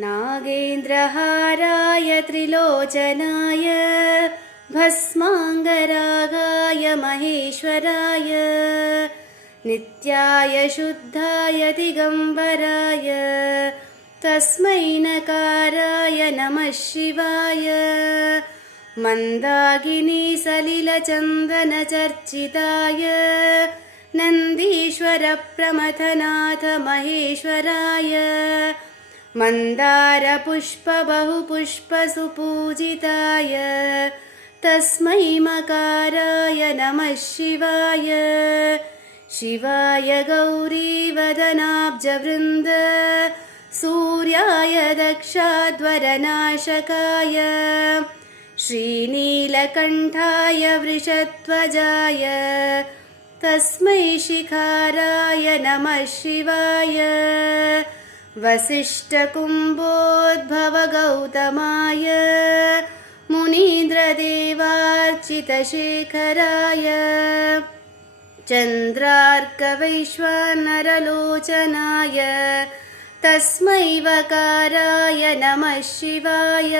नागेन्द्रहाराय त्रिलोचनाय भस्माङ्गरागाय महेश्वराय नित्याय शुद्धाय दिगम्बराय तस्मै नकाराय नमः शिवाय मन्दाकिनी सलिलचन्दनचर्चिताय नन्दीश्वरप्रमथनाथ महेश्वराय मन्दारपुष्पबहुपुष्पसुपूजिताय तस्मै मकाराय नमः शिवाय शिवाय गौरीवदनाब्जवृन्द सूर्याय दक्षाध्वरनाशकाय श्रीनीलकण्ठाय वृषध्वजाय तस्मै शिखाराय नमः शिवाय वसिष्ठकुम्भोद्भवगौतमाय मुनीन्द्रदेवार्चितशेखराय चन्द्रार्कवैश्वानरलोचनाय तस्मै वकाराय नमः शिवाय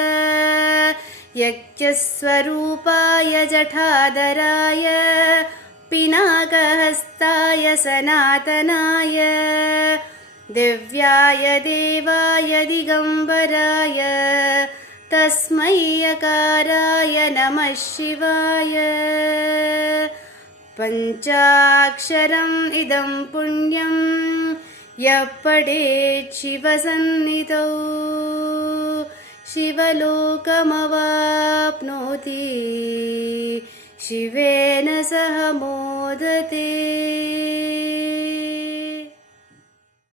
यज्ञस्वरूपाय जठाधराय पिनाकहस्ताय सनातनाय दिव्याय देवाय दिगम्बराय तस्मै यकाराय नमः शिवाय पञ्चाक्षरम् इदं पुण्यं यः पठेत् शिवसन्निधौ शिवलोकमवाप्नोति शिवेन सह मोदते।